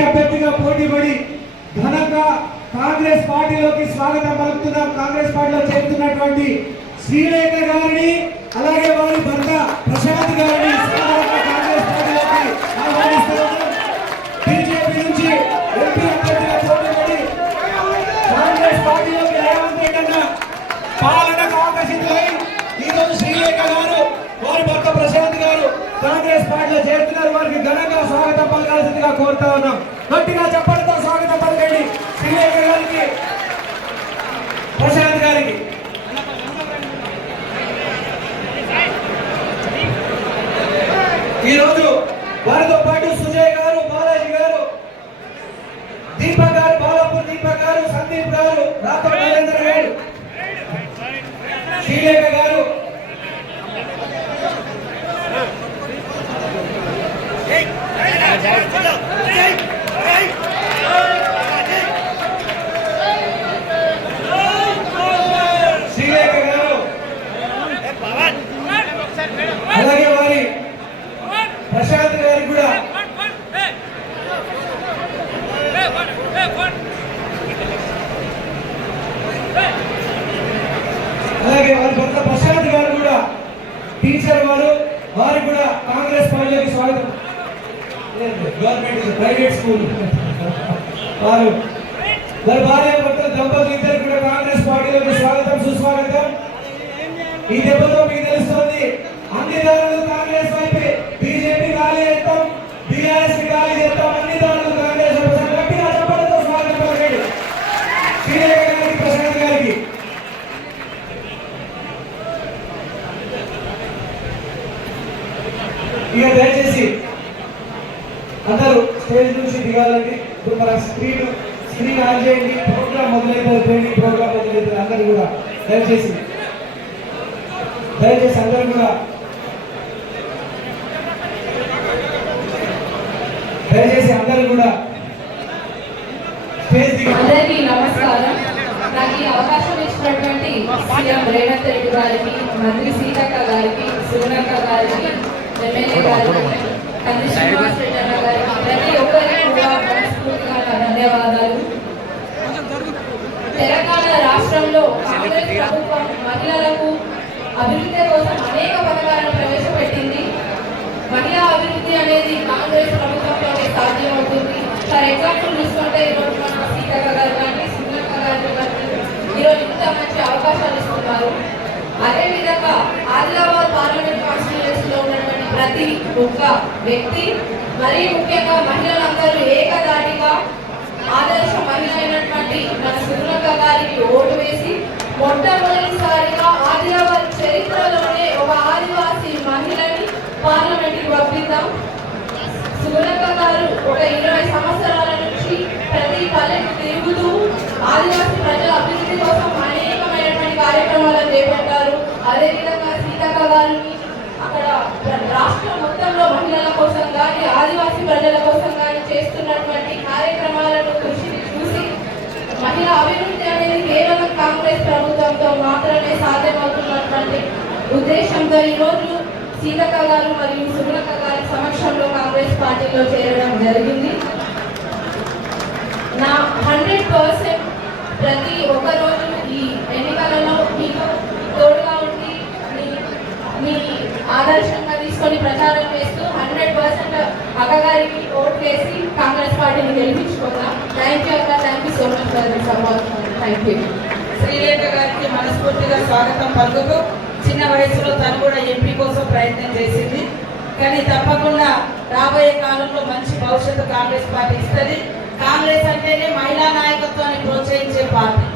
అభ్యర్థిగా పోటీపడి ఘనంగా కాంగ్రెస్ పార్టీలోకి స్వాగతం పలుకుతున్నాం. కాంగ్రెస్ పార్టీలో చేరుతున్నటువంటి శ్రీలేఖ గారిని అలాగే వారి భర్త ప్రశాంత్ గారిని కాంగ్రెస్ పార్టీలోకి ఆహ్వానిస్తున్నాం. బీజేపీ నుంచి ఎంపీ అభ్యర్థిగా పోటీపడి కాంగ్రెస్ పార్టీలోకి రేవంత్ పాలనకు ఆకర్షితులై ఈరోజు శ్రీలేఖ గారు వారి భర్త ప్రశాంత్ గారు కాంగ్రెస్ పార్టీలో చేరుతున్నారు. వారికి ఘనంగా స్వాగతం పలకాల్సిందిగా కోరుతా ఉన్నాం. గట్టిగా చెప్పడంతో స్వాగతం పలకండి శ్రీలేఖ గారికి, ప్రశాంత్ గారికి. ఈరోజు వారితో పాటు సుజయ్ గారు, బాలాజీ గారు, దీపక్ గారు, బాలాపూర్ దీపక్ గారు, సందీప్ గారు, రాతో నరేంద్ర గారు, శ్రీలేఖ గారు, అలాగే వారి ప్రశాంత్ గారికి కూడా అలాగే వారి భర్త ప్రశాంత్ గారు కూడా టీచర్ వారికి కూడా కాంగ్రెస్ పార్టీలోకి స్వాగతం. గవర్నమెంట్ ప్రైవేట్ స్కూల్ వారి భార్య భర్తల దంపతులు ఇద్దరు కూడా కాంగ్రెస్ పార్టీలోకి స్వాగతం, సుస్వాగతం. ఈ దెబ్బతో మీకు తెలుస్తుంది అన్ని దారులు కాంగ్రెస్ వైపే. బీజేపీ గాలి చేస్తాం, బీఆర్ఎస్ గాలి చేస్తాం, అన్ని దారులు కాంగ్రెస్ వైపు. గట్టిగా చెప్పడంతో స్వాగతం పలకండి శ్రీలేఖ గారికి, ప్రశాంత్ గారికి. ఇక దయచేసి అందరూ స్టేజ్ నుంచి దిగాలండి. ఇప్పుడు మన స్క్రీన్ ఆన్ చేయండి. ప్రోగ్రామ్ మొదలైతే ట్రైనింగ్ ప్రోగ్రామ్ మొదలైతే అందరూ కూడా దయచేసి అందరూ కూడా అందరికీ నమస్కారం. నాకు ఈ అవకాశం ఇచ్చినటువంటి సీఎం రేవంత్ రెడ్డి గారికి, మంత్రి సీతక్క గారికి, సునక్క గారికి, ఎమ్మెల్యే గారికి, కంది శ్రీనివాస్ రెడ్డి అన్న గారికి, ప్రతి ఒక్కరికి కూడా మనస్ఫూర్తిగా ధన్యవాదాలు. తెలంగాణ రాష్ట్రంలో కాంగ్రెస్ ప్రభుత్వం మహిళలకు అభివృద్ధి కోసం అనేక పథకాలను ప్రవేశపెట్టింది. మహిళా అభివృద్ధి అనేది కాంగ్రెస్ ప్రభుత్వంలోనే సాధ్యమవుతుంది. ఫర్ ఎగ్జాంపుల్ చూసుకుంటే ఈరోజు మన సీతక్క గారు కానీ, సునక్క గారు కానీ ఈరోజు ఇంత మంచి అవకాశాలు ఇస్తున్నారు. అదేవిధంగా ఆదిలాబాద్ పార్లమెంట్ కాన్స్టిట్యూన్సీలో ఉన్నటువంటి ప్రతి ఒక్క వ్యక్తి, మరీ ముఖ్యంగా మహిళలందరూ ఏకదాటిగా ఆదర్శ మహిళ అయినటువంటి మన సునక్క గారికి ఓటు వేసి మొట్టమొదటిసారిగా ఆదిలాబాద్ చరిత్రలోనే ఒక ఆదివాసీ మహిళని పార్లమెంట్కి పంపిద్దాం. సునక్క గారు ఒక 20 సంవత్సరాల నుంచి ప్రతి పల్లెకు తిరుగుతూ ఆదివాసీ ప్రజల అభివృద్ధి కోసం అనేకమైనటువంటి కార్యక్రమాలను చేపట్టారు. అదేవిధంగా సీతక్క గారిని అక్కడ రాష్ట్రం మొత్తంలో మహిళల కోసం కానీ, ఆదివాసీ ప్రజల కోసం కానీ చేస్తున్నటువంటి కార్యక్రమాలను కృషిని చూసి మహిళా అభివృద్ధి అనేది కేవలం కాంగ్రెస్ ప్రభుత్వంతో మాత్రమే సాధ్యమవుతున్నటువంటి ఉద్దేశంతో ఈరోజు సీతక్క గారు మరియు సునక్క గారి సమక్షంలో కాంగ్రెస్ పార్టీలో చేరడం జరిగింది. నా 100% ప్రతి ఒక్క రోజు ఈ ఎన్నికలలో మీకు తోడుగా ఉండి మీ ఆదర్శంగా తీసుకొని ప్రచారం చేస్తూ 100% అక్కగారికి ఓటు వేసి కాంగ్రెస్ పార్టీని గెలిపించుకుందాం. థ్యాంక్ యూ అక్క, thank you so much for this award. Thank you. Srilekha గారికి మనస్ఫూర్తిగా స్వాగతం పలుకుతూ, చిన్న వయసులో తను కూడా ఎంపీ కోసం ప్రయత్నం చేసింది. కానీ తప్పకుండా రాబోయే కాలంలో మంచి భవిష్యత్తు కాంగ్రెస్ పార్టీ ఇస్తుంది. కాంగ్రెస్ అంటేనే మహిళా నాయకత్వాన్ని ప్రోత్సహించే పార్టీ.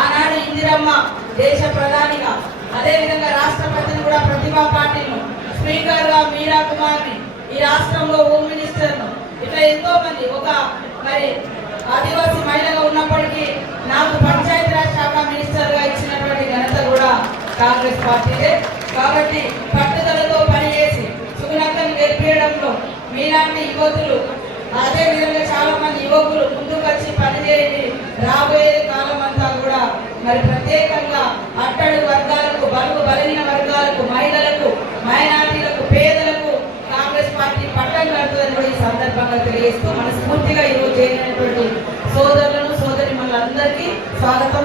ఆనాడు ఇందిరమ్మ దేశ ప్రధానిగా, అదేవిధంగా రాష్ట్రపతిని కూడా ప్రతిభా పాటిల్ను, స్పీకర్గా మీరా కుమార్ని, ఈ రాష్ట్రంలో హోమ్ మినిస్టర్ను, ఇట్లా ఎంతో మంది ఒక మరి ఆదివాసీ మహిళగా ఉన్నప్పటికీ నాకు పంచాయతీరాజ్ శాఖ మినిస్టర్గా ఇచ్చినటువంటి ఘనత కూడా కాంగ్రెస్ పార్టీదే. కాబట్టి పట్టుదలతో పనిచేసి సునక్కను గెలిపించడంలో మీలాంటి యువతులు, అదేవిధంగా చాలా మంది యువకులు ముందుకు వచ్చి పనిచేయండి. రాబోయే కాలం అంతా కూడా మరి ప్రత్యేకంగా అట్టడుగు వర్గాలకు, బలుగు బలహీన వర్గాలకు, మహిళలకు, మైనారిటీలకు, పేదలకు కాంగ్రెస్ పార్టీ పట్టం కడుతుందని కూడా ఈ సందర్భంగా తెలియ తెలియజేస్తూ మనస్ఫూర్తిగా ఈరోజు చేరినటువంటి సోదరులను సోదరి మనందరికీ స్వాగతం